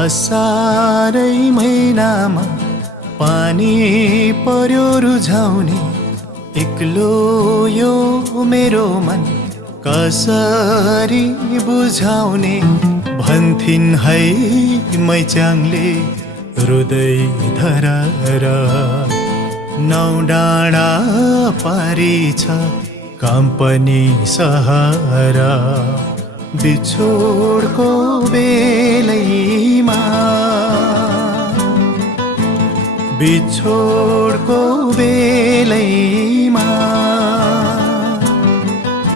असारै महिनामा पानी पर्यो रुझाउने एक्लो यो मेरो मन कसरी बुझाउने भन्थिन् है मैचाङले हृदय धरार नौ डाँडा पारी छ काम पनि सहारा बिछोडको बेलैमा बिछोडको बेलैमा